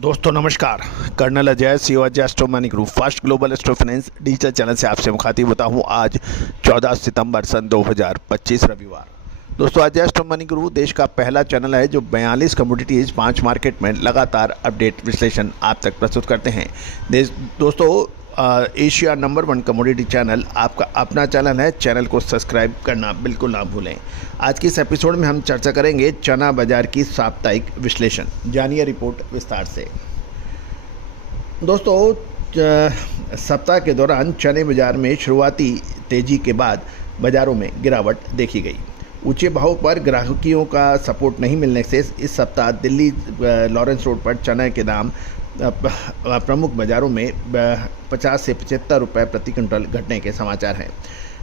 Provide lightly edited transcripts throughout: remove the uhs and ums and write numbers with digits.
दोस्तों नमस्कार। Colonel Ajay Shivaji astro money group first global astro finance digital channel से आपसे मुखातिब होता हूं। आज 14 सितंबर सन 2025 रविवार। दोस्तों अजय एस्ट्रो मनी ग्रुप देश का पहला चैनल है जो 42 कमोडिटीज़ 5 मार्केट में लगातार अपडेट विश्लेषण आप तक प्रस्तुत करते हैं। दोस्तों एशिया नंबर 1 कमोडिटी चैनल आपका अपना चैनल है। चैनल को सब्सक्राइब करना बिल्कुल ना भूलें। आज के इस एपिसोड में हम चर्चा करेंगे चना बाजार की साप्ताहिक विश्लेषण। जानिए रिपोर्ट विस्तार से। दोस्तों सप्ताह के दौरान चने बाजार में शुरुआती तेजी के बाद बाजारों में गिरावट देखी गई। ऊंचे भाव पर ग्राहकियों का सपोर्ट नहीं मिलने से इस सप्ताह दिल्ली लॉरेंस रोड पर चने के दाम प्रमुख बाज़ारों में 50 से 75 रुपये प्रति क्विंटल घटने के समाचार हैं।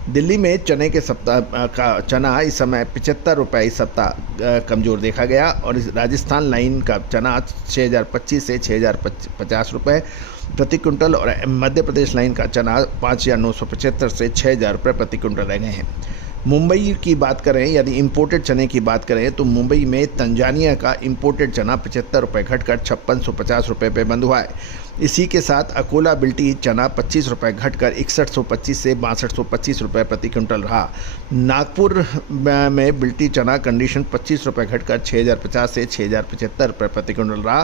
दिल्ली में चने के सप्ताह का चना इस समय 75 रुपये इस सप्ताह कमज़ोर देखा गया और इस राजस्थान लाइन का चना 6025 से 6050 रुपये प्रति क्विंटल और मध्य प्रदेश लाइन का चना 5975 से 6000 रुपये प्रति क्विंटल रह गए हैं। मुंबई की बात करें, यदि इंपोर्टेड चने की बात करें तो मुंबई में तंजानिया का इंपोर्टेड चना 75 रुपये घटकर 5650 रुपये पे बंद हुआ है। इसी के साथ अकोला बिल्टी चना 25 रुपये घटकर 6125 से 6225 रुपये प्रति क्विंटल रहा। नागपुर में बिल्टी चना कंडीशन 25 रुपये घटकर 6050 से 6075 रुपये प्रति क्विंटल रहा।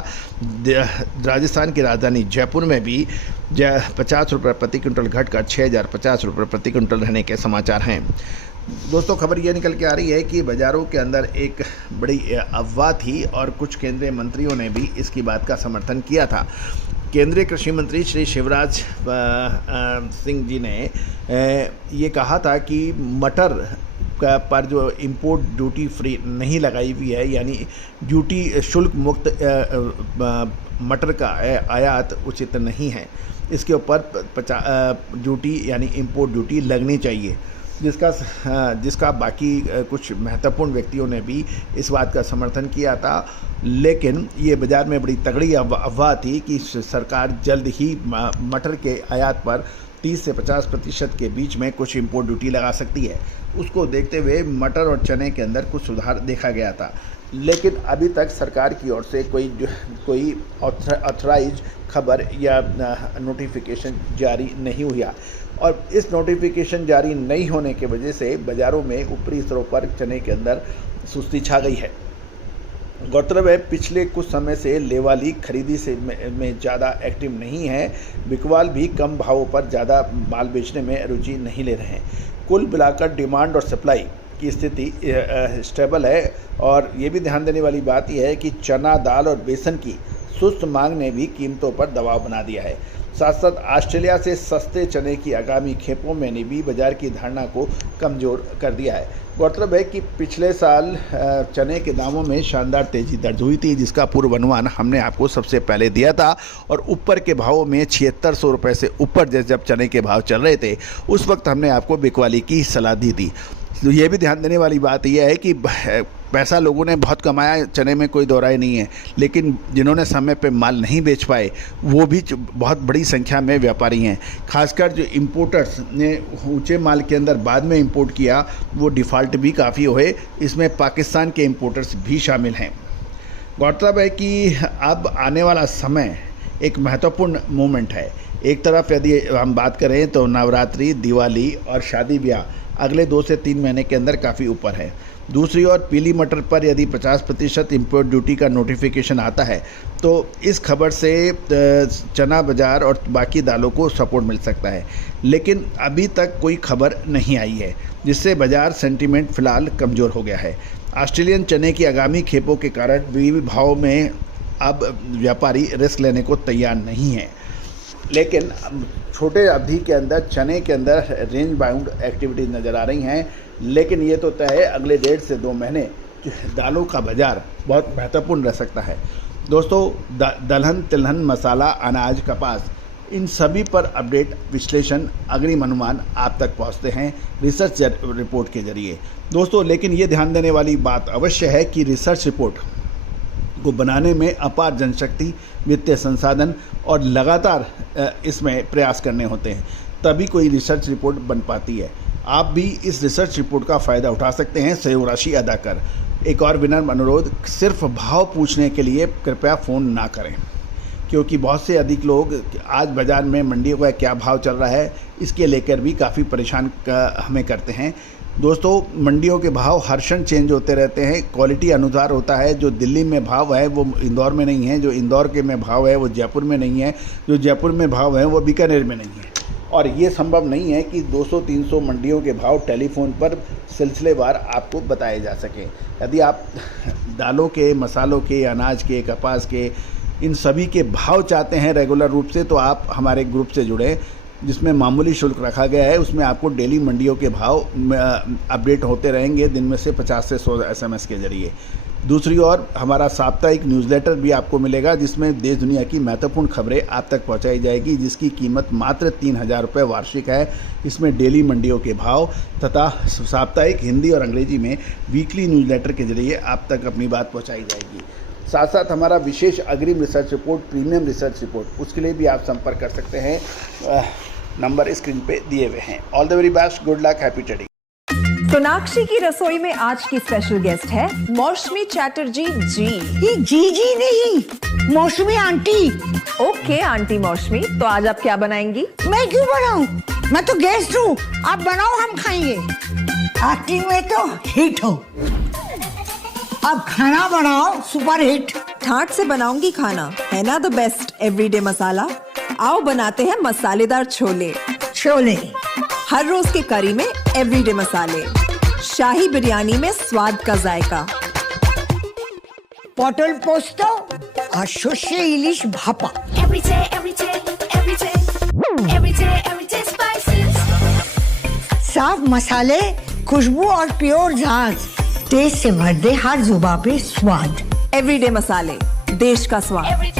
राजस्थान की राजधानी जयपुर में भी 50 रुपये प्रति क्विंटल घटकर 6050 रुपये प्रति क्विंटल रहने के समाचार हैं। दोस्तों खबर ये निकल के आ रही है कि बाज़ारों के अंदर एक बड़ी अफवाह थी और कुछ केंद्रीय मंत्रियों ने भी इसकी बात का समर्थन किया था। केंद्रीय कृषि मंत्री श्री शिवराज सिंह जी ने ये कहा था कि मटर पर जो इंपोर्ट ड्यूटी फ्री नहीं लगाई हुई है, यानी ड्यूटी शुल्क मुक्त मटर का आयात उचित नहीं है, इसके ऊपर ड्यूटी यानी इंपोर्ट ड्यूटी लगनी चाहिए, जिसका बाकी कुछ महत्वपूर्ण व्यक्तियों ने भी इस बात का समर्थन किया था। लेकिन ये बाज़ार में बड़ी तगड़ी अफवाह थी कि सरकार जल्द ही मटर के आयात पर 30 से 50% के बीच में कुछ इंपोर्ट ड्यूटी लगा सकती है। उसको देखते हुए मटर और चने के अंदर कुछ सुधार देखा गया था, लेकिन अभी तक सरकार की ओर से कोई ऑथराइज खबर या नोटिफिकेशन जारी नहीं हुआ और इस नोटिफिकेशन जारी नहीं होने की वजह से बाज़ारों में ऊपरी स्तरों पर चने के अंदर सुस्ती छा गई है। गौरतलब है पिछले कुछ समय से लेवाली खरीदी से में ज़्यादा एक्टिव नहीं है। बिकवाल भी कम भावों पर ज़्यादा माल बेचने में रुचि नहीं ले रहे हैं। कुल मिलाकर डिमांड और सप्लाई की स्थिति स्टेबल है और ये भी ध्यान देने वाली बात यह है कि चना, दाल और बेसन की सुस्त मांग ने भी कीमतों पर दबाव बना दिया है। साथ साथ ऑस्ट्रेलिया से सस्ते चने की आगामी खेपों में ने भी बाजार की धारणा को कमज़ोर कर दिया है। गौरतलब है कि पिछले साल चने के दामों में शानदार तेज़ी दर्ज हुई थी, जिसका पूर्वानुमान हमने आपको सबसे पहले दिया था और ऊपर के भावों में 7600 रुपये से ऊपर जब चने के भाव चल रहे थे उस वक्त हमने आपको बिकवाली की सलाह दी थी। तो ये भी ध्यान देने वाली बात यह है कि पैसा लोगों ने बहुत कमाया, चने में कोई दौराई नहीं है, लेकिन जिन्होंने समय पे माल नहीं बेच पाए वो भी बहुत बड़ी संख्या में व्यापारी हैं। खासकर जो इंपोर्टर्स ने ऊंचे माल के अंदर बाद में इंपोर्ट किया वो डिफ़ॉल्ट भी काफ़ी हुए, इसमें पाकिस्तान के इंपोर्टर्स भी शामिल हैं। गौरतलब है कि अब आने वाला समय एक महत्वपूर्ण मोमेंट है। एक तरफ यदि हम बात करें तो नवरात्रि, दिवाली और शादी ब्याह अगले 2 से 3 महीने के अंदर काफ़ी ऊपर है। दूसरी ओर पीली मटर पर यदि 50% इंपोर्ट ड्यूटी का नोटिफिकेशन आता है तो इस खबर से चना बाज़ार और बाकी दालों को सपोर्ट मिल सकता है, लेकिन अभी तक कोई खबर नहीं आई है, जिससे बाज़ार सेंटीमेंट फ़िलहाल कमज़ोर हो गया है। ऑस्ट्रेलियन चने की आगामी खेपों के कारण भी भाव में अब व्यापारी रिस्क लेने को तैयार नहीं है, लेकिन छोटे अवधि के अंदर चने के अंदर रेंज बाउंड एक्टिविटीज़ नज़र आ रही हैं। लेकिन ये तो तय है अगले 1.5 से 2 महीने दालों का बाज़ार बहुत महत्वपूर्ण रह सकता है। दोस्तों दलहन, तिलहन, मसाला, अनाज, कपास, इन सभी पर अपडेट, विश्लेषण, अग्रिम अनुमान आप तक पहुंचते हैं रिसर्च रिपोर्ट के जरिए। दोस्तों लेकिन ये ध्यान देने वाली बात अवश्य है कि रिसर्च रिपोर्ट को बनाने में अपार जनशक्ति, वित्तीय संसाधन और लगातार इसमें प्रयास करने होते हैं, तभी कोई रिसर्च रिपोर्ट बन पाती है। आप भी इस रिसर्च रिपोर्ट का फ़ायदा उठा सकते हैं सहयोग राशि अदा कर। एक और विनम्र अनुरोध, सिर्फ भाव पूछने के लिए कृपया फ़ोन ना करें। क्योंकि बहुत से अधिक लोग आज बाज़ार में मंडियों का क्या भाव चल रहा है इसके लेकर भी काफ़ी परेशान हमें करते हैं। दोस्तों, मंडियों के भाव हर क्षण चेंज होते रहते हैं, क्वालिटी अनुसार होता है। जो दिल्ली में भाव है वो इंदौर में नहीं है, जो इंदौर के में भाव है वो जयपुर में नहीं है, जो जयपुर में भाव है वो बीकानेर में नहीं है। और ये संभव नहीं है कि 200-300 मंडियों के भाव टेलीफोन पर सिलसिलेवार आपको बताए जा सकें। यदि आप दालों के, मसालों के, अनाज के, कपास के, इन सभी के भाव चाहते हैं रेगुलर रूप से, तो आप हमारे ग्रुप से जुड़ें जिसमें मामूली शुल्क रखा गया है। उसमें आपको डेली मंडियों के भाव अपडेट होते रहेंगे, दिन में से 50 से 100 SMS के जरिए। दूसरी ओर हमारा साप्ताहिक न्यूज़लेटर भी आपको मिलेगा जिसमें देश दुनिया की महत्वपूर्ण खबरें आप तक पहुंचाई जाएगी, जिसकी कीमत मात्र 3000 रुपये वार्षिक है। इसमें डेली मंडियों के भाव तथा साप्ताहिक हिंदी और अंग्रेजी में वीकली न्यूज़लेटर के जरिए आप तक अपनी बात पहुँचाई जाएगी। साथ साथ हमारा विशेष अग्रिम research report, premium research report, उसके लिए भी आप संपर्क कर सकते हैं। नंबर स्क्रीन पे दिए हुए हैं। All the very best, good luck, happy trading. Sonakshi की रसोई में आज की स्पेशल गेस्ट है मौसमी चैटर्जी जी। ये जी नहीं, मौसमी आंटी। ओके आंटी मौसमी, तो आज आप क्या बनाएंगी? मैं क्यों बनाऊं? मैं तो गेस्ट हूँ, आप बनाओ, हम खाएंगे। एक्टिंग में तो हिट हो, अब खाना बनाओ सुपर हिट। ठाट से बनाऊंगी खाना, है ना द बेस्ट एवरीडे मसाला। आओ बनाते हैं मसालेदार छोले। छोले हर रोज के करी में एवरीडे मसाले, शाही बिरयानी में स्वाद का जायका, पटल पोस्तो और सर्षे इलिश भापा। साफ मसाले, खुशबू और प्योर झाग, टेस्ट से भर दे हर जुबान पे स्वाद। एवरीडे मसाले, देश का स्वाद।